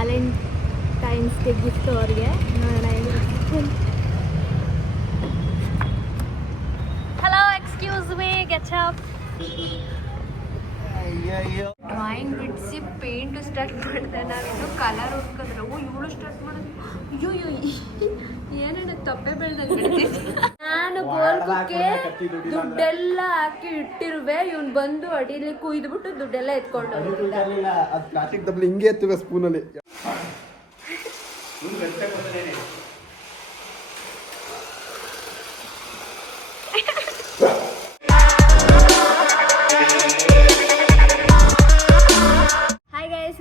Valentine's day gift ಅವ್ರಿಗೆ ನೋಡೋಣ ಹೇಳಿ. Hello, excuse me, gets up. Drawing ಬಿಡಿಸಿ ಪೇಂಟ್ ಸ್ಟಾರ್ಟ್ ಮಾಡಿದೆ. ನಾವಿನ್ನು ಕಲರ್ ಹುಡ್ಕಿದ್ರೆ ಇವಳು ಸ್ಟಾರ್ಟ್ ಮಾಡೋದು. ಅಯ್ಯೋ ಏನೇನು ತಪ್ಪೆ ಬೆಳ್ದಂಗೆ. ನಾನು ಗೋಲ್ಗೆ ದುಡ್ಡೆಲ್ಲ ಹಾಕಿ ಇಟ್ಟಿರುವೆ, ಇವ್ನು ಬಂದು ಅಡಿಲಿ ಕುಯ್ದುಬಿಟ್ಟು ದುಡ್ಡೆಲ್ಲ ಎತ್ಕೊಂಡು ಹಿಂಗೆ ಎತ್ತುವೆ ಸ್ಪೂನಲ್ಲಿ.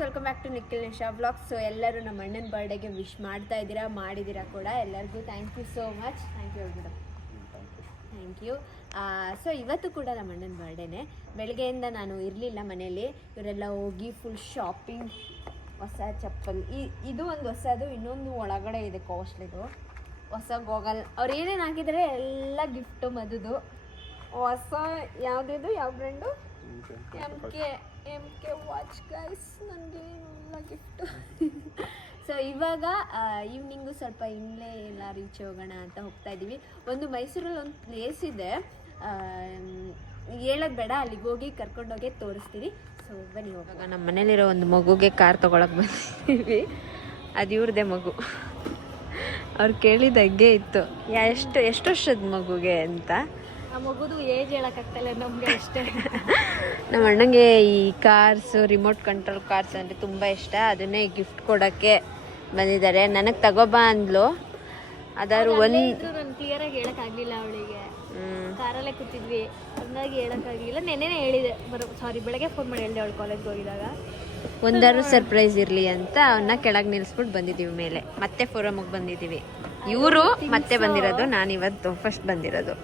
Welcome back to Nikhil Nisha blogs. So ಎಲ್ಲರೂ ನಮ್ಮ ಅಣ್ಣನ ಬರ್ಡೇಗೆ ವಿಶ್ ಮಾಡಿದ್ದೀರಾ ಕೂಡ. ಎಲ್ಲರಿಗೂ thank you so much. Thank you. So ಇವತ್ತು ಕೂಡ ನಮ್ಮ ಅಣ್ಣನ ಬರ್ಡೇನೆ. ಬೆಳಗ್ಗೆಯಿಂದ ನಾನು ಇರಲಿಲ್ಲ ಮನೆಯಲ್ಲಿ. ಇವರೆಲ್ಲ ಹೋಗಿ ಫುಲ್ ಶಾಪಿಂಗ್. ಹೊಸ ಚಪ್ಪಲ್, ಇದು ಒಂದು ಹೊಸದು, ಇನ್ನೊಂದು ಒಳಗಡೆ ಇದೆ ಕಾಸ್ಟ್ಲಿದು ಹೊಸ ಗೋಗಲ್. ಅವ್ರು ಏನೇನು ಹಾಕಿದರೆ ಎಲ್ಲ ಗಿಫ್ಟು ಮದುದು. ಹೊಸ ಯಾವುದಿದು, ಯಾವ brand? M K watch guys. ನನಗೆ ಎಲ್ಲ ಗಿಫ್ಟು. ಸೊ ಇವಾಗ ಈವ್ನಿಂಗು ಸ್ವಲ್ಪ ಇಲ್ಲೇ ಎಲ್ಲ ರೀಚ್ ಹೋಗೋಣ ಅಂತ ಹೋಗ್ತಾ ಇದ್ದೀವಿ. ಒಂದು ಮೈಸೂರಲ್ಲಿ ಒಂದು ಪ್ಲೇಸ್ ಇದೆ, ಹೇಳೋದು ಬೇಡ, ಅಲ್ಲಿಗೆ ಹೋಗಿ ಕರ್ಕೊಂಡೋಗಿ ತೋರಿಸ್ತೀವಿ. ಸೊ ಬನ್ನಿ ಹೋಗಾಗ. ನಮ್ಮ ಮನೇಲಿರೋ ಒಂದು ಮಗುಗೆ ಕಾರ್ ತೊಗೊಳಕ್ಕೆ ಬಂದಿದ್ದೀವಿ. ಅದು ಇವ್ರದ್ದೇ ಮಗು. ಅವ್ರು ಕೇಳಿದಾಗೆ ಇತ್ತು ಎಷ್ಟು ವರ್ಷದ ಮಗುಗೆ ಅಂತ. ಆ ಮಗುದು ಏಜ್ ಹೇಳೋಕ್ಕಾಗ್ತಲ್ಲ ನಮಗೆ ಅಷ್ಟೇ. ನಮ್ಮ ಅಣ್ಣಂಗೆ ಈ ಕಾರ್ಸು, ರಿಮೋಟ್ ಕಂಟ್ರೋಲ್ ಕಾರ್ಸ್ ಅಂದರೆ ತುಂಬ ಇಷ್ಟ. ಅದನ್ನೇ ಗಿಫ್ಟ್ ಕೊಡೋಕ್ಕೆ ಬಂದಿದ್ದಾರೆ. ನನಗೆ ತಗೋಬಾ ಅಂದ್ಲು. ಅದಾದ್ರು ಒಂದು ನಾನು ಕ್ಲಿಯರಾಗಿ ಹೇಳೋಕ್ಕಾಗಲಿಲ್ಲ ಅವಳಿಗೆ. ಕಾರಲ್ಲೇ ಕೂತಿದ್ವಿ, ಹಂಗಾಗಿ ಹೇಳೋಕ್ಕಾಗಲಿಲ್ಲ. ನೆನ್ನೆನೇ ಹೇಳಿದೆ, ಬೆಳಗ್ಗೆ ಫೋನ್ ಮಾಡಿ ಹೇಳಿದೆ ಅವಳು ಕಾಲೇಜ್ಗೆ ಹೋಗಿದಾಗ. ಒಂದಾದ್ರು ಸರ್ಪ್ರೈಸ್ ಇರಲಿ ಅಂತ ಅವನ್ನ ಕೆಳಗೆ ನಿಲ್ಲಿಸ್ಬಿಟ್ಟು ಬಂದಿದ್ದೀವಿ ಮೇಲೆ. ಮತ್ತೆ ಫೋರಮ್ಗೆ ಬಂದಿದ್ದೀವಿ. ಇವರು ಮತ್ತೆ ಬಂದಿರೋದು, ನಾನು ಇವತ್ತು ಫಸ್ಟ್ ಬಂದಿರೋದು.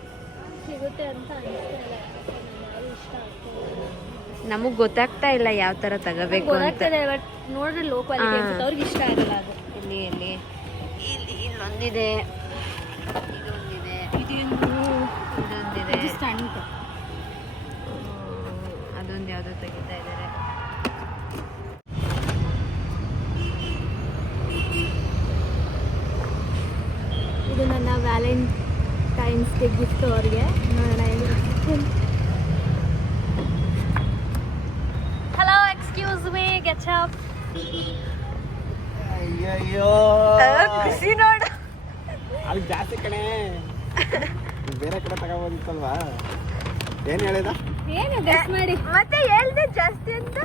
ಸಿಗುತ್ತೆ ಅಂತ ನಮಗೆ ಗೊತ್ತಾಗ್ತಾ ಇಲ್ಲ ಯಾವ ಥರ ತಗೋಬೇಕು ಅಂತ. ನೋಡ್ರೆ ಲೋ ಕ್ವಾಲಿಟಿ ಅಂತ ಅವ್ರಿಗೆ ಇಷ್ಟ ಆಗಲ್ಲ ಅದು. ಇಲ್ಲಿ ಇಲ್ಲೊಂದಿದೆ, ಇದೊಂದಿದೆ, ಇದೊಂದಿದೆ, ಸಣ್ಣ ಅದೊಂದು ಯಾವುದೋ ತೆಗಿತಾ ಇದ್ದಾರೆ. ಇದು ನನ್ನ ವ್ಯಾಲೆಂಟೈನ್ಸ್ ಡೇ ಗಿಫ್ಟ್ ಅವ್ರಿಗೆ. ನೋಡೋಣ ಹೇಳಿ. Hello, excuse me, gets up. ಖುಷಿ ನೋಡು. ಅದು ಜಾಸ್ತಿ ಕಡೆ ಬೇರೆ ಕಡೆ ತಗೋಬೋದಿತ್ತಲ್ವಾ? ಏನು ಹೇಳಿದ? ಏನು ಗೆಸ್ ಮಾಡಿ ಮತ್ತೆ ಹೇಳ್ದೆ ಜಾಸ್ತಿ ಅಂತ.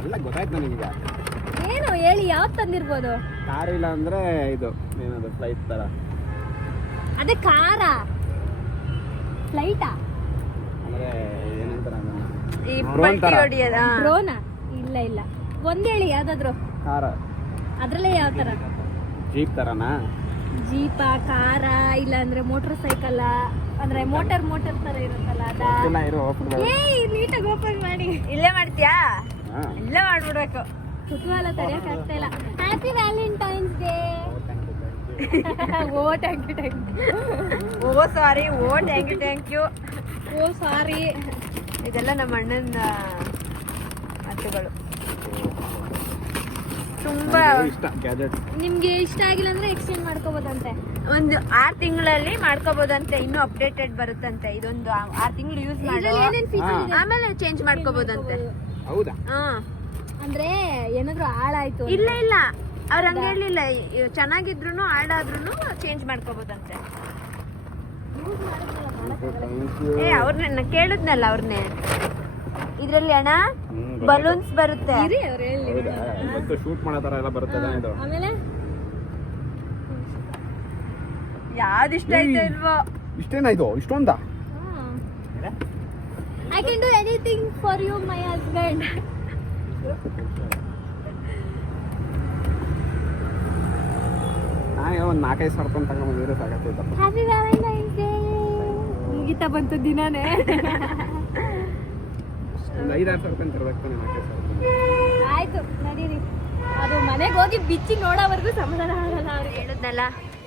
ಅಲ್ಲ, ಗೊತ್ತಾಯ್ತು ನನಗೀಗ. ಏನು ಹೇಳಿ, ಯಾವ್ದು ತಂದಿರ್ಬೋದು? ಕಾರ್ ಇಲ್ಲ ಅಂದ್ರೆ ಇದು ಏನದು ಫ್ಲೈಟ್ ತರ. ಅದೇ ಕಾರಾ, ಫ್ಲೈಟಾ? ಅಂದ್ರೆ ಏನಂತಾರ ಈ ಪಲ್ಟಿ ಹೊಡಿಯೋದಾ? ಡ್ರೋನಾ? ಇಲ್ಲ ಒಂದ್ ಹೇಳಿ ಯಾವ್ದಾದ್ರು. ಕಾರ. ಅದ್ರಲ್ಲೇ ಯಾವ ತರ? ಜೀಪ್ ತರನಾ? ಜೀಪಾ, ಕಾರಾ, ಇಲ್ಲ ಅಂದ್ರೆ ಮೋಟರ್ ಸೈಕಲ್, ಅಂದ್ರೆ ಮೋಟರ್ ತರ ಇರುತ್ತಲ್ಲ ಅದಾ? ನೀಟಾಗಿ ಓಪನ್ ಮಾಡಿ. ಇಲ್ಲೇ ಮಾಡ್ತೀಯಾ? ಇಲ್ಲೇ ಮಾಡ್ಬಿಡ್ಬೇಕು. ಕುತೂಹಲ ತಡೆಯಕ್ಕೆ ಆಗ್ತಾ ಇಲ್ಲ. Happy Valentine's Day. Oh thank you. Oh sorry. Oh thank you. Oh sorry. ಇದೆಲ್ಲ ನಮ್ಮ ಅಣ್ಣನ ಮಾತುಗಳು. ತುಂಬಾ ನಿಮ್ಗೆ ಇಷ್ಟ ಆಗಿಲ್ಲ ಅಂದ್ರೆ ಎಕ್ಸ್ಚೇಂಜ್ ಮಾಡ್ಕೋಬೋದಂತೆ. ಒಂದು 6 ತಿಂಗಳಲ್ಲಿ ಮಾಡ್ಕೋಬೋದಂತೆ. ಇನ್ನೂ ಅಪ್ಡೇಟೆಡ್ ಬರುತ್ತಂತೆ. ಇದೊಂದು 6 ತಿಂಗಳು ಯೂಸ್ ಮಾಡಿ ಆಮೇಲೆ ಚೇಂಜ್ ಮಾಡ್ಕೋಬೋದಂತೆ. ಹೌದಾ? ಅಂದ್ರೆ ಏನಾದ್ರು ಹಾಳಾಯ್ತು? ಇಲ್ಲ ಅವ್ರ ಹಂಗ ಹೇಳಿಲ್ಲ. ಚೆನ್ನಾಗಿದ್ರು ಹಾಳಾದ್ರೂ ಚೇಂಜ್ ಮಾಡ್ಕೋಬೋದಂತೆ. ಅವ್ರನ್ನ ಕೇಳಿದ್ನಲ್ಲ ಅವ್ರನ್ನೇ. ಇದ್ರಲ್ಲಿ ಅಣ್ಣ ಬಲೂನ್ಸ್ ಬರುತ್ತೆ. ಶೂಟ್ ಮಾಡೋ ತರ ಎಲ್ಲ ಬರುತ್ತೆ. ಆಮೇಲೆ ಯಾವ್ದು ಇಷ್ಟ ಆಯ್ತು ಇಲ್ವೋ? ಇಷ್ಟೇನಾಯ್ತು? ಇಷ್ಟೊಂದ? I can do anything for you my husband. ಒಂದು 4-5 ಸಾವಿರ ರೂಪಾಯಿ ತಗೊಂಡ್ಬಂದಿದ್ರೆ ಸಾಕಾಗ್ತೈತೆ. Happy Valentine's Day. ಮುಗಿತಾ ಬಂತು ದಿನಾನೇ. ಒಂದು 5-6 ಸಾವಿರ ರೂಪಾಯಿ ತರಬೇಕು ತಾನೆ. 4-5 ಸಾವಿರ. ಆಯ್ತು ನಡೀರಿ. ಅದು ಮನೆಗೆ ಹೋಗಿ ಬಿಚ್ಚಿ ನೋಡೋವರೆಗೂ ಸಮಾಧಾನ ಆಗಲ್ಲ. ಅವ್ರು ಹೇಳಿದ್ನಲ್ಲ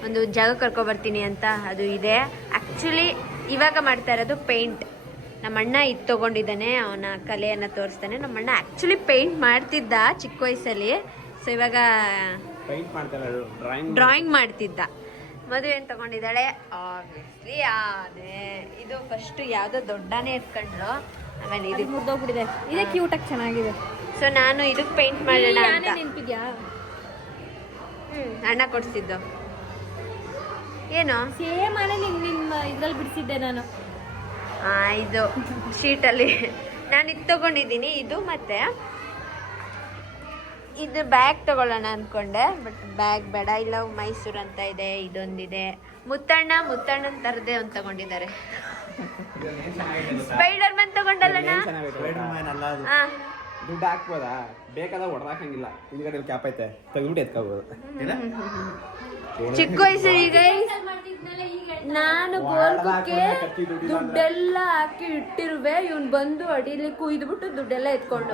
ಒಂದು ಜಾಗ ಕರ್ಕೊಬರ್ತೀನಿ ಅಂತ, ಅದು ಇದೆ. ಆ್ಯಕ್ಚುಲಿ ಇವಾಗ ಮಾಡ್ತಾ ಇರೋದು ಪೇಂಟ್. ನಮ್ಮ ಅಣ್ಣ ಇದು ತೊಗೊಂಡಿದ್ದಾನೆ, ಅವನ ಕಲೆಯನ್ನು ತೋರಿಸ್ತಾನೆ. ನಮ್ಮ ಅಣ್ಣ ಆ್ಯಕ್ಚುಲಿ ಪೇಂಟ್ ಮಾಡ್ತಿದ್ದ ಚಿಕ್ಕ ವಯಸ್ಸಲ್ಲಿ. ಸೊ ಇವಾಗ ಡ್ರಾಯಿಂಗ್ ಮಾಡ್ತಿದ್ದ. ಮದುವೆ ಏನು ತೊಗೊಂಡಿದ್ದಾಳೆ ಆಬ್ವಿಯಸ್ಲಿ ಅದೇ. ಇದು ಫಸ್ಟ್ ಯಾವುದೋ ದೊಡ್ಡನೇ ಎತ್ಕೊಂಡ್ಲು, ಆಮೇಲೆ ಇದು ಮುರಿದೋಗ್ಬಿಟ್ಟಿದೆ. ಇದೇ ಕ್ಯೂಟಾಗಿ ಚೆನ್ನಾಗಿದೆ. ಸೊ ನಾನು ಇದಕ್ಕೆ ಪೇಂಟ್ ಮಾಡೋಣ ಅಂತ. ನೆನಪಿದ್ಯಾ? ಅಣ್ಣ ಕೊಡಿಸಿದ್ದು ಏನು ಸೇಮ್ ಅಲ್ಲೇ ನಿಮ್ಮ ಇದ್ರಲ್ಲಿ ಬಿಡಿಸಿದ್ದೆ ನಾನು. ಇದು ಶೀಟಲ್ಲಿ ನಾನು ಇದು ತೊಗೊಂಡಿದ್ದೀನಿ. ಇದು ಮತ್ತೆ ಇದು ಬ್ಯಾಗ್ ತಗೊಳ್ಳೋಣ ಅಂದ್ಕೊಂಡೆ, ಬಟ್ ಬ್ಯಾಗ್ ಬೇಡ. ಇಲ್ಲ ಮೈಸೂರು ಅಂತ ಇದೆ, ಇದೊಂದಿದೆ. ಮುತ್ತಣ್ಣನ ಥರದೇ ಒಂದು ತಗೊಂಡಿದ್ದಾರೆ. ಸ್ಪೈಡರ್ ಮ್ಯಾನ್ ತಗೊಂಡಲ್ಲಣ್ಣ. ದುಡ್ಡು ಹಾಕ್ಬೋದಾ? ಬೇಕಾದಾಗ ಹೊಡೆದಾಕಂಗಿಲ್ಲ. ಹಿಂದ್ಗಡೆ ಕ್ಯಾಪ್ ಐತೆ, ತೆಗೆದ್ಬಿಟ್ಟು ಎತ್ಕೋಬಹುದು. ಚಿಕ್ಕ ವಯಸ್ಸಲ್ಲಿ ನಾನು ಗೋಲ್ಗುಕ್ಕೆ ದುಡ್ಡೆಲ್ಲ ಹಾಕಿ ಇಟ್ಟಿರುವೆ. ಇವ್ನು ಬಂದು ಅಡಿಲಿ ಕುಯ್ದುಬಿಟ್ಟು ದುಡ್ಡೆಲ್ಲ ಎತ್ಕೊಂಡು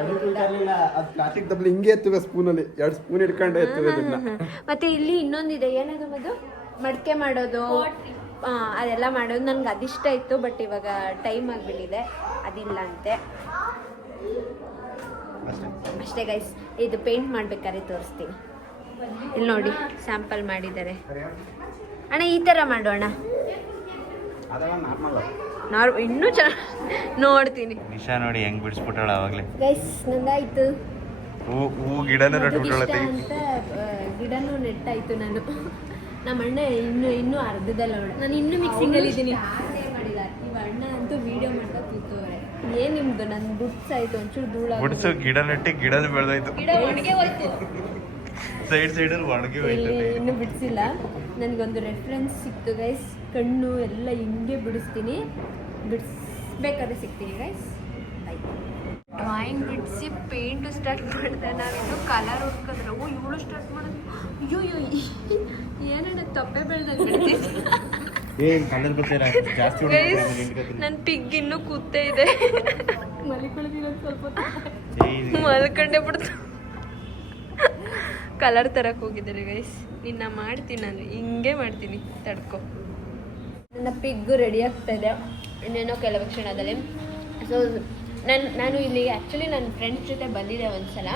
ಪ್ಲಾಸ್ಟಿಕ್ ಡಬ್ಬಲ್ ಹಿಂಗೆ ಎತ್ತುವೆ, ಸ್ಪೂನಲ್ಲಿ 2 ಸ್ಪೂನ್ ಇಟ್ಕೊಂಡೆ ಎತ್ತುವೆ ದುಡ್ಡನ್ನ. ಮತ್ತೆ ಇಲ್ಲಿ ಇನ್ನೊಂದಿದೆ, ಏನದು ಅದು ಮಡಿಕೆ ಮಾಡೋದು, ಅದೆಲ್ಲ ಮಾಡೋದು. ನನ್ಗೆ ಅದಿಷ್ಟ ಇತ್ತು, ಬಟ್ ಇವಾಗ ಟೈಮ್ ಆಗಿಬಿಟ್ಟಿದೆ, ಅದಿಲ್ಲ ಅಂತೆ. ಅಷ್ಟೇ ಗೈಸ್, ಇದು ಪೇಂಟ್ ಮಾಡ್ಬೇಕಾದ್ರೆ ತೋರಿಸ್ತೀನಿ. ಇಲ್ಲಿ ನೋಡಿ ಸ್ಯಾಂಪಲ್ ಮಾಡಿದ್ದಾರೆ. ಅಣ್ಣ ಈ ಥರ ಮಾಡೋಣ, ಇನ್ನೂ ಚೆನ್ನಾಗಿ ನೋಡ್ತೀನಿ. ನಿಶಾ ನೋಡಿ ಹೆಂಗ್ ಬಿಡಿಸ್ಬಿಟ್ಟಾಳ ಅವಾಗ್ಲೇ. ಗೈಸ್ ನಂದಾಯ್ತು. ಹೂ ಗಿಡನೂ ನೆಟ್ಬಿಟ್ಟಾಳತ್ತೆ. ಅಂತ ಗಿಡನೂ ನೆಟ್ಟಾಯ್ತು. ನಮ್ಮ ಅಣ್ಣ ಇನ್ನೂ ಅರ್ಧದಲ್ಲ. ನಾನು ಇನ್ನೂ ಮಿಕ್ಸಿಂಗ್ ಅಲ್ಲಿ ಇದ್ದೀನಿ. ಮಾಡಿದ ಇವ ಅಣ್ಣ ಅಂತೂ ವಿಡಿಯೋ ಮಾಡ್ತಾ ಕೂತವ್ರೆ. ಏನ್ ನಿಮ್ದು ನನ್ ಬುಡ್ಸ್ ಆಯ್ತು, ಒಂಚೂರು ಧೂಳ ಬುಡ್ಸು ಗಿಡ ನೆಟ್ಟಿ ಗಿಡದ ಬೆಳೆದೋಯ್ತು. ಗಿಡ ಒಣಗೆ ಹೋಯ್ತು, ಸೈಡಲ್ಲಿ ಒಣಗಿ ಹೋಯ್ತು. ಇನ್ನೂ ಬಿಡಿಸಿಲ್ಲ. ನನಗೊಂದು ರೆಫರೆನ್ಸ್ ಸಿಕ್ತು ಗೈಸ್. ಕಣ್ಣು ಎಲ್ಲ ಹಿಂಗೆ ಬಿಡಿಸ್ತೀನಿ, ಬಿಡಿಸ್ಬೇಕಾದ್ರೆ ಸಿಗ್ತೀನಿ ಗೈಸ್. ಡ್ರಾಯಿಂಗ್ ಬಿಡಿಸಿ ಪೇಂಟ್ ಸ್ಟಾರ್ಟ್ ಮಾಡಿದೆ. ನಾವಿನ್ನು ಕಲರ್ ಹುಡ್ಕಿದ್ರೆ ಇವಳು ಸ್ಟಾರ್ಟ್ ಮಾಡೋದು. ಅಯ್ಯೋ ಏನಣ್ಣ ತಪ್ಪೆ ಬೆಳ್ದಂಗೆ. ನನ್ನ ಪಿಗ್ ಇನ್ನೂ ಕೂತೇ ಇದೆ. ಮಲ್ಕೊಂಡೇ ಬಿಡ್ತು. ಕಲರ್ ತರಕ್ಕೆ ಹೋಗಿದ್ದಾರೆ ಗೈಸ್. ನಿನ್ನ ಮಾಡ್ತೀನಿ, ನಾನು ಹಿಂಗೆ ಮಾಡ್ತೀನಿ, ತಡ್ಕೊ. ನನ್ನ ಪಿಗ್ಗು ರೆಡಿ ಆಗ್ತಾ ಇದೆ ಇನ್ನೇನೋ ಕೆಲವು ಕ್ಷಣದಲ್ಲಿ. ಸೊ ನಾನು ಇಲ್ಲಿ ಆ್ಯಕ್ಚುಲಿ ನನ್ನ ಫ್ರೆಂಡ್ಸ್ ಜೊತೆ ಬಂದಿದ್ದೆ ಒಂದ್ಸಲ.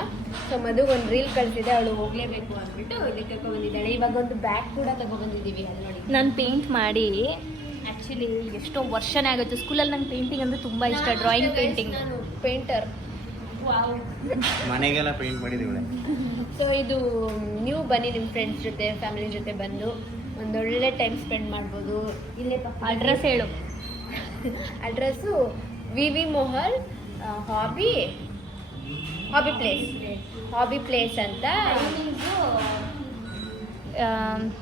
ಸೊ ಮದುವೆ ಒಂದು ರೀಲ್ ಕಳಿಸಿದೆ, ಅವಳು ಹೋಗಲೇಬೇಕು ಅಂದ್ಬಿಟ್ಟು ಇದಕ್ಕೆ ಕರ್ಕೊಂಡ್ಬಂದಿದ್ದಾಳೆ. ಇವಾಗ ಒಂದು ಬ್ಯಾಗ್ ಕೂಡ ತಗೊಬಂದಿದ್ದೀವಿ. ಅಲ್ಲಿ ನೋಡಿ, ನಾನು ಪೇಂಟ್ ಮಾಡಿ ಆ್ಯಕ್ಚುಲಿ ಎಷ್ಟೋ ವರ್ಷನೇ ಆಗುತ್ತೆ. ಸ್ಕೂಲಲ್ಲಿ ನಂಗೆ ಪೇಂಟಿಂಗ್ ಅಂದರೆ ತುಂಬ ಇಷ್ಟ, ಡ್ರಾಯಿಂಗ್ ಪೇಂಟಿಂಗ್. ನಾನು ಪೇಂಟರ್. ಮನೆಗೆಲ್ಲ ಪೇಂಟ್ ಮಾಡಿದ್ದೀವಿ. ಸೊ ಇದು ನೀವು ಬನ್ನಿ ನಿಮ್ಮ ಫ್ರೆಂಡ್ಸ್ ಜೊತೆ, ಫ್ಯಾಮಿಲಿ ಜೊತೆ ಬಂದು ಒಂದೊಳ್ಳೆ ಟೈಮ್ ಸ್ಪೆಂಡ್ ಮಾಡ್ಬೋದು. ಇಲ್ಲೇ ಅಡ್ರೆಸ್ ಹೇಳು. ಅಡ್ರೆಸ್ಸು ವಿ ಮೋಹಲ್ ಹಾಬಿ ಪ್ಲೇಸ್ ಅಂತ.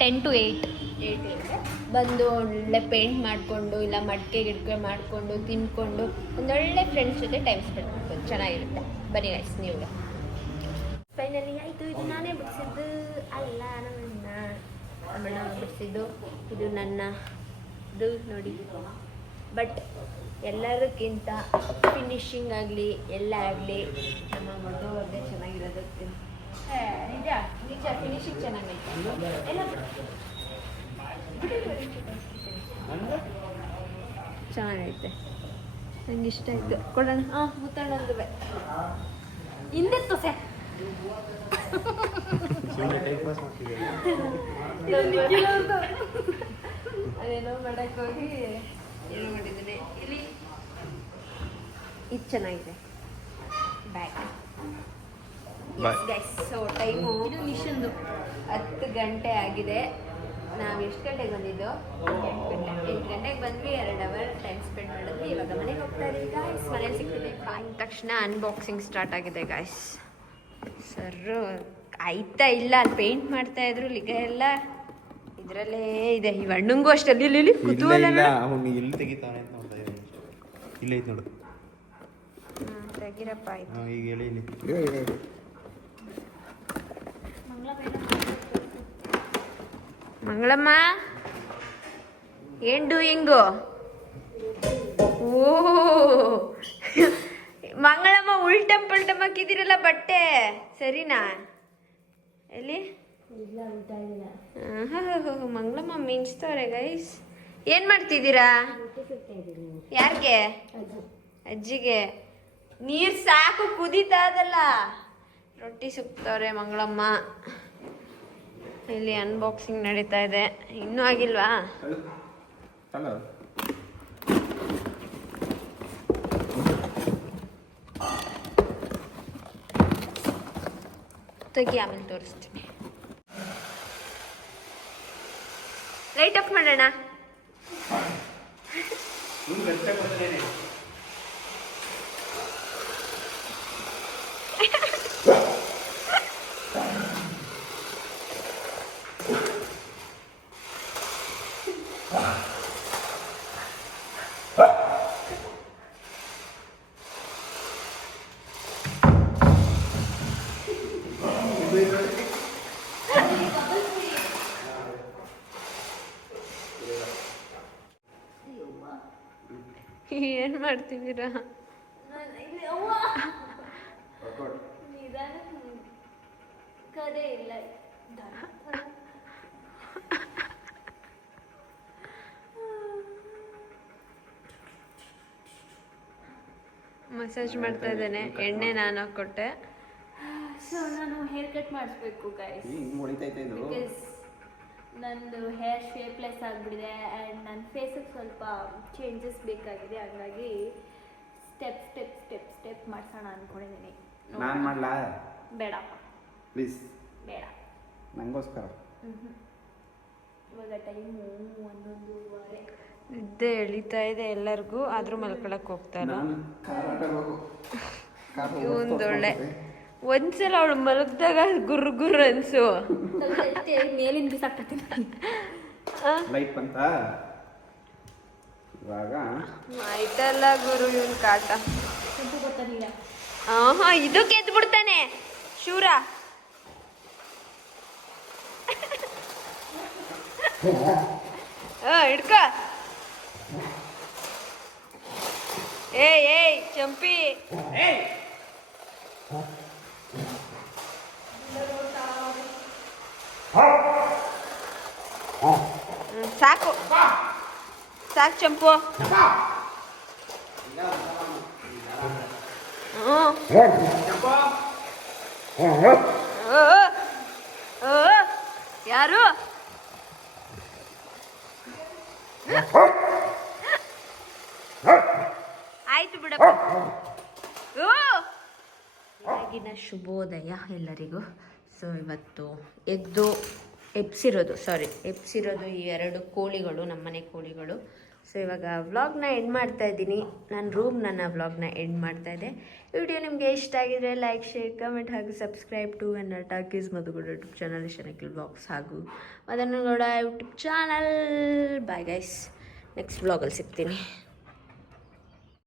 10 to 8 ಬಂದು ಒಳ್ಳೆ ಪೇಂಟ್ ಮಾಡಿಕೊಂಡು, ಇಲ್ಲ ಮಡಿಕೆ ಗಿಡಕೆ ಮಾಡಿಕೊಂಡು ತಿನ್ಕೊಂಡು ಒಂದೊಳ್ಳೆ ಫ್ರೆಂಡ್ಸ್ ಜೊತೆ ಟೈಮ್ ಸ್ಪೆಂಡ್ ಮಾಡ್ಬೋದು, ಚೆನ್ನಾಗಿರುತ್ತೆ. ಬನ್ನಿ ಗೈಸ್ ನೀವು. ಫೈನಲಿ ಆಯಿತು. ಇದು ನಾನೇ ಬಿಡಿಸಿದ್ದು ಅಲ್ಲ, ನಮ್ಮಣ್ಣ ಬಿಡಿಸಿದ್ದು. ಇದು ನನ್ನದು ನೋಡಿ. ಬಟ್ ಎಲ್ಲದಕ್ಕಿಂತ ಫಿನಿಶಿಂಗ್ ಆಗಲಿ ಎಲ್ಲ ಆಗಲಿ ನಮ್ಮ ಮದುವೆ ಚೆನ್ನಾಗಿರೋದಕ್ಕೆ ನಿಜ ಫಿನಿಶಿಂಗ್ ಚೆನ್ನಾಗೈತೆ. ಎಲ್ಲ ಚೆನ್ನಾಗೈತೆ, ನಂಗೆ ಇಷ್ಟ ಆಯಿತು. ಕೊಡೋಣ. ಮುತ್ತಣ್ಣಂದುವೆ ಹಿಂದೆ ತೋಸೆ. ಅದೇನೋ ಮಾಡಕ್ಕೆ ಹೋಗಿ ಏನೋ ಮಾಡಿದ್ದೀನಿ. ಇಲ್ಲಿ ಇದು ಚೆನ್ನಾಗಿದೆ ಬ್ಯಾಗ್. ಗೈಸ್, ಸೊ ಟೈಮು ಇದು ನಿಶಂದು 10 ಗಂಟೆ ಆಗಿದೆ. ನಾವು ಎಷ್ಟು ಗಂಟೆಗೆ ಬಂದಿದ್ದು? 8 ಗಂಟೆಗೆ ಬಂದ್ವಿ. 2 ಅವರ್ ಟೈಮ್ ಸ್ಪೆಂಡ್ ಮಾಡಿದ್ವಿ. ಇವಾಗ ಮನೆಗೆ ಹೋಗ್ತಾ ಇದೀವಿ ಗಾಯ್ಸ್. ಮನೇಲಿ ಸಿಗ್ತಿದೆ. ಅಂದ ತಕ್ಷಣ ಅನ್ಬಾಕ್ಸಿಂಗ್ ಸ್ಟಾರ್ಟ್ ಆಗಿದೆ ಗಾಯ್ಸ್. ಸರ್ ಆಯ್ತಾ ಇಲ್ಲ, ಅಲ್ಲಿ ಪೇಂಟ್ ಮಾಡ್ತಾ ಇದ್ರು. ಲಿಗ ಎಲ್ಲ ಇದರಲ್ಲೇ ಇದೆ. ಈ ಹಣ್ಣಂಗೂ ಅಷ್ಟೇ ಇಲ್ಲಿ ಕುತೂಹಲ. ಎಲ್ಲಿ ತೆಗಿತಾನೆ ಅಂತ ನೋಡ್ತಾ ಇದ್ದೀನಿ. ಇಲ್ಲ ಐತೆ ನೋಡು. ತೆಗಿರಪ್ಪ. ಆಯ್ತು ಈಗ ಹೇಳಿ. ಇಲ್ಲಿ ಮಂಗಳಮ್ಮ, ಏನ್ ಡೂಯಿಂಗು? ಓ ಮಂಗಳಮ್ಮ, ಉಲ್ಟಮ್ ಪಲ್ಟಮ್ ಹಾಕಿದಿರಲ್ಲ ಬಟ್ಟೆ, ಸರಿನಾ? ಎಲ್ಲಿ ಮಂಗಳಮ್ಮ ಮಿಂಚ್ತವ್ರೆ ಗೈಸ್. ಏನ್ ಮಾಡ್ತಿದ್ದೀರಾ? ಯಾರಿಗೆ? ಅಜ್ಜಿಗೆ ನೀರು ಸಾಕು ಕುದೀತಾ ಅದಲ್ಲ. ರೊಟ್ಟಿ ಸುಕ್ತವ್ರೆ ಮಂಗಳಮ್ಮ. ಇಲ್ಲಿ ಅನ್ಬಾಕ್ಸಿಂಗ್ ನಡೀತಾ ಇದೆ. ಇನ್ನೂ ಆಗಿಲ್ವಾ? ತೆಗಿ, ಆಮೇಲೆ ತೋರಿಸ್ತೀನಿ. ಲೈಟ್ ಆಫ್ ಮಾಡೋಣ. ಏನ್ ಮಾಡ್ತಿದ್ದೀರಾ? ಕರೆ ಇಲ್ಲ. ಮಸಾಜ್ ಮಾಡ್ತಾ ಇದ್ದೇನೆ. ಎಣ್ಣೆ ನಾನು ಹಾಕೊಟ್ಟೆ. ಸೊ ನಾನು ಹೇರ್ ಕಟ್ ಮಾಡಿಸ್ಬೇಕು ಗೈಸ್, ಇದು ಬಿಕಾಸ್ ನಂದು ಹೇರ್ ಶೇಪ್ಲೆಸ್ ಆಗಿಬಿಟ್ಟಿದೆ ಆ್ಯಂಡ್ ನನ್ನ ಫೇಸಿಗೆ ಸ್ವಲ್ಪ ಚೇಂಜಸ್ ಬೇಕಾಗಿದೆ. ಹಾಗಾಗಿ ಸ್ಟೆಪ್ ಸ್ಟೆಪ್ ಸ್ಟೆಪ್ ಸ್ಟೆಪ್ ಮಾಡ್ಸೋಣ ಅಂದ್ಕೊಂಡಿದ್ದೀನಿ. ನಾನು ಮಾಡ್ಲಾ? ಬೇಡ ಪ್ಲೀಸ್, ಬೇಡ, ನಂಗೋಸ್ಕರ. ಇವಾಗ ಟೈಮು 11:15. ನಿದ್ದೆ ಎಳಿತಾ ಇದೆ ಎಲ್ಲರಿಗೂ, ಆದ್ರೂ ಮಲ್ಕೊಳಕ್ ಹೋಗ್ತಾ ಇಲ್ಲ. ಒಂದೊಳ್ಳೆ ಒಂದ್ಸಲ ಅವಳು ಮಲಗ್ದಾಗ ಗುರು ಗುರು ಅನ್ಸು. ಮೇಲಿಂದ ಬಿಸಾಕ್ತೀನಿ. ಲೈಟ್ ಬಂತ ಇವಾಗ. ಆಯ್ತಲ್ಲ ಗುರು, ಇವನ್ ಕಾಟ. ಗೊತ್ತಾ ನೀರ? ಆಹಾ, ಇದಕ್ಕೆ ಎದ್ದು ಬಿಡ್ತಾನೆ ಶೂರ. ಹಿಡ್ಕ. ಏಯ್ ಚಂಪಿ. ಸಾಕು ಸಾಕು ಚಂಪು. ಯಾರು? ಆಯ್ತು ಬಿಡಪ್ಪ. ಬೆಳಗಿನ ಶುಭೋದಯ ಎಲ್ಲರಿಗೂ. ಸೊ ಇವತ್ತು ಎಪ್ಸಿರೋದು ಈ 2 ಕೋಳಿಗಳು, ನಮ್ಮನೆ ಕೋಳಿಗಳು. ಸೊ ಇವಾಗ ವ್ಲಾಗ್ನ ಎಂಡ್ ಮಾಡ್ತಾ ಇದ್ದೀನಿ. ನನ್ನ ವ್ಲಾಗ್ನ ಎಂಡ್ ಮಾಡ್ತಾ ಇದ್ದೆ. ವಿಡಿಯೋ ನಿಮಗೆ ಇಷ್ಟ ಆಗಿದ್ರೆ ಲೈಕ್, ಶೇರ್, ಕಮೆಂಟ್ ಹಾಗೂ ಸಬ್ಸ್ಕ್ರೈಬ್ ಟು ನನ್ನ ಟಾಕೀಸ್ ಮಧುಗೌಡ ಯೂಟ್ಯೂಬ್ ಚಾನಲ್, ಶನಕಿಲ್ ಬ್ಲಾಗ್ಸ್ ಹಾಗೂ Madangowda YouTube channel. Bye guys, next ವ್ಲಾಗಲ್ಲಿ ಸಿಗ್ತೀನಿ.